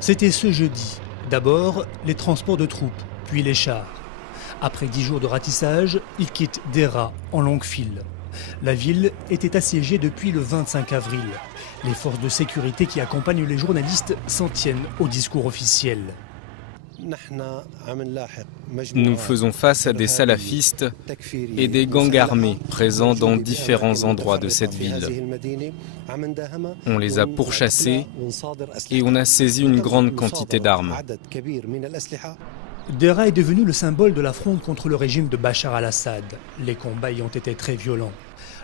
C'était ce jeudi. D'abord, les transports de troupes, puis les chars. Après 10 jours de ratissage, ils quittent Deraa en longue file. La ville était assiégée depuis le 25 avril. Les forces de sécurité qui accompagnent les journalistes s'en tiennent au discours officiel. Nous faisons face à des salafistes et des gangs armés présents dans différents endroits de cette ville. On les a pourchassés et on a saisi une grande quantité d'armes. Deraa est devenu le symbole de la fronde contre le régime de Bachar al-Assad. Les combats y ont été très violents.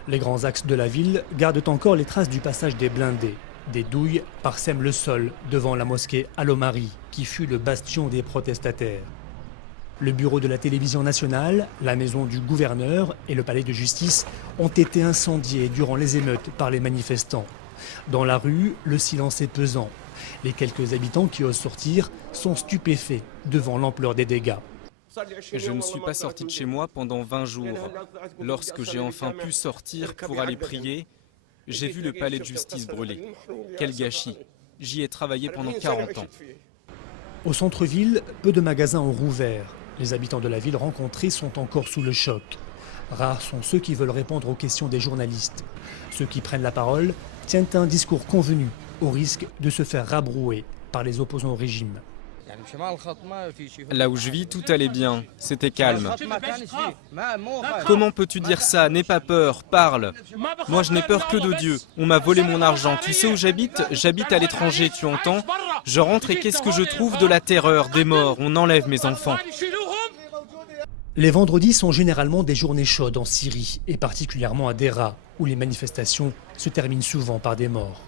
Les grands axes de la ville gardent encore les traces du passage des blindés. Des douilles parsèment le sol devant la mosquée Al-Omari, qui fut le bastion des protestataires. Le bureau de la télévision nationale, la maison du gouverneur et le palais de justice ont été incendiés durant les émeutes par les manifestants. Dans la rue, le silence est pesant. Les quelques habitants qui osent sortir sont stupéfaits devant l'ampleur des dégâts. Je ne suis pas sorti de chez moi pendant 20 jours. Lorsque j'ai enfin pu sortir pour aller prier, j'ai vu le palais de justice brûler. Quel gâchis! J'y ai travaillé pendant 40 ans. Au centre-ville, peu de magasins ont rouvert. Les habitants de la ville rencontrés sont encore sous le choc. Rares sont ceux qui veulent répondre aux questions des journalistes. Ceux qui prennent la parole tiennent un discours convenu, au risque de se faire rabrouer par les opposants au régime. Là où je vis, tout allait bien, c'était calme. Comment peux-tu dire ça? N'aie pas peur, parle. Moi, je n'ai peur que de Dieu. On m'a volé mon argent. Tu sais où j'habite? J'habite à l'étranger, tu entends? Je rentre et qu'est-ce que je trouve? De la terreur, des morts. On enlève mes enfants. Les vendredis sont généralement des journées chaudes en Syrie, et particulièrement à Deraa, où les manifestations se terminent souvent par des morts.